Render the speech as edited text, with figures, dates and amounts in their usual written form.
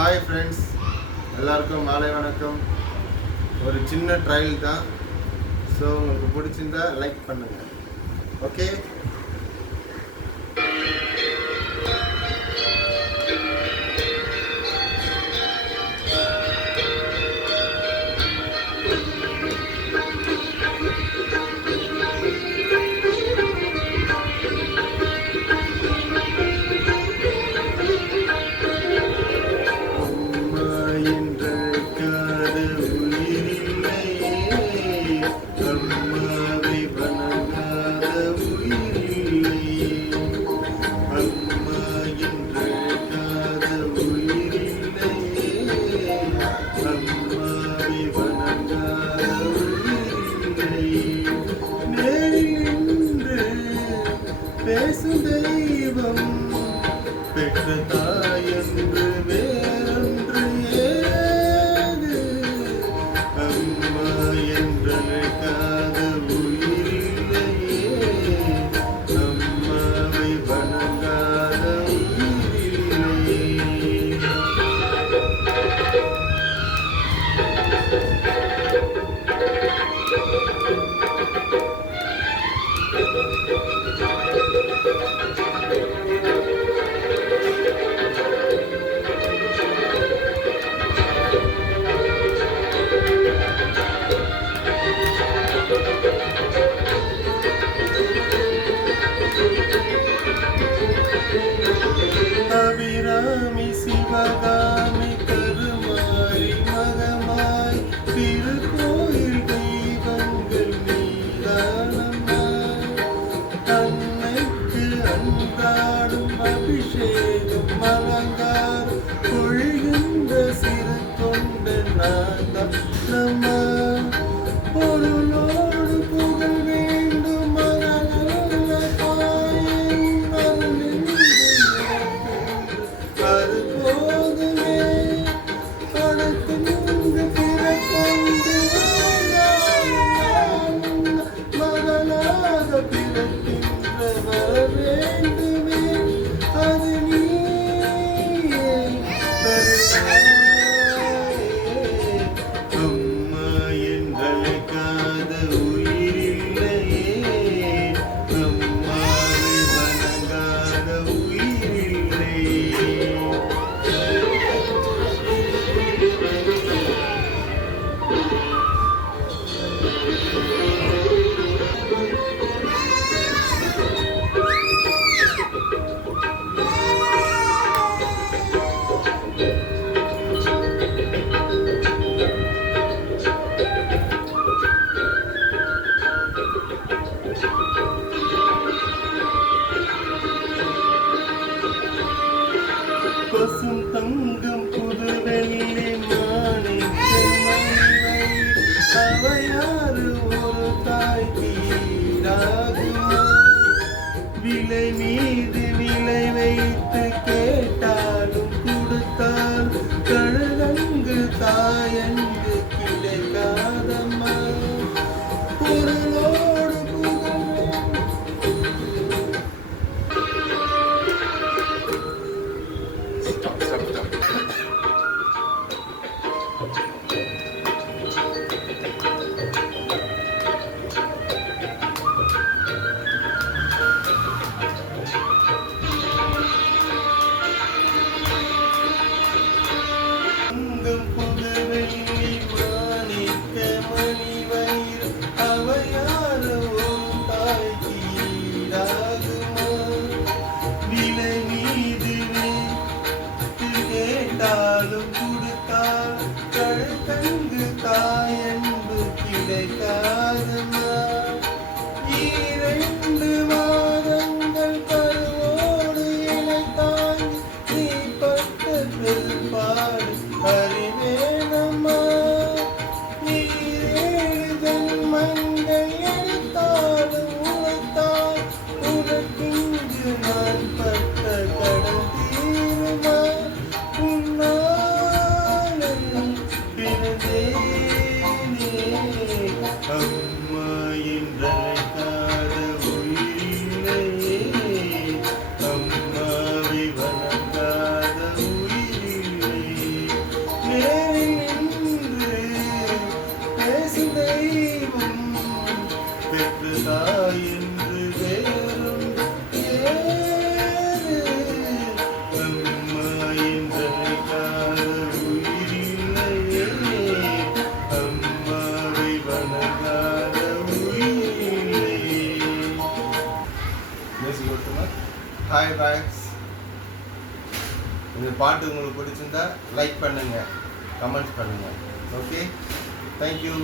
Hi friends, எல்லாருக்கும் மாலை வணக்கம். ஒரு சின்ன ட்ரையல் தான். ஸோ உங்களுக்கு பிடிச்சிருந்தா லைக் பண்ணுங்கள். ஓகே. பேசும் தெய்வம் பெற்ற தாயன்று வேறொன்று ஏது? அம்மா என்றழைக்காத உயிரில்லையே, அம்மாவை வணங்காத உயிரில்லையே. அபிராமி சிவகாமி கருமாரி மகமாய் திருக்கோயில் தெய்வங்கள் மீதானம்மா. அன்னைக்கு அன்றாடும் அபிஷேகம் அலங்காரம் பொழிகின்ற சிறு தொண்ட நாதம் நம்ம. பொருளோடு புகழ் வேண்டும் மகள தாயின் அது போதுமே. அடுத்து நின்று பிறக்கொண்டு மகனாக பிறக்கின்ற வர வேண்டுமே. அது நீயே தருவாயே. அம்மா என்றழைக்காத உயிரில்லையே, அம்மாவை வணங்காத உயிரில்லையே. பசும் தங்கம் புது வெள்ளி மாணிக்கம் மணிவை அவையாறு ஒரு தாய்க்கு ஈடாகுமா? விலை மீது விலை வைத்து கேட்டாலும் கொடுத்தால் கழுதங்கு தாயங்கு கிடைக்காதம்மா. பொருளோடு புகழ் என்று வேறும் ஏது? அம்மா என்றழைக்காத உயிரில்லையே, அம்மாவை வணங்காத உயிரில்லையே. மியூசிக் ஓட்டுமா? ஹாய் பாய்ஸ், இந்த பாட்டு உங்களுக்கு பிடிச்சிருந்தா லைக் பண்ணுங்க, கமெண்ட்ஸ் பண்ணுங்க. Okay, thank you.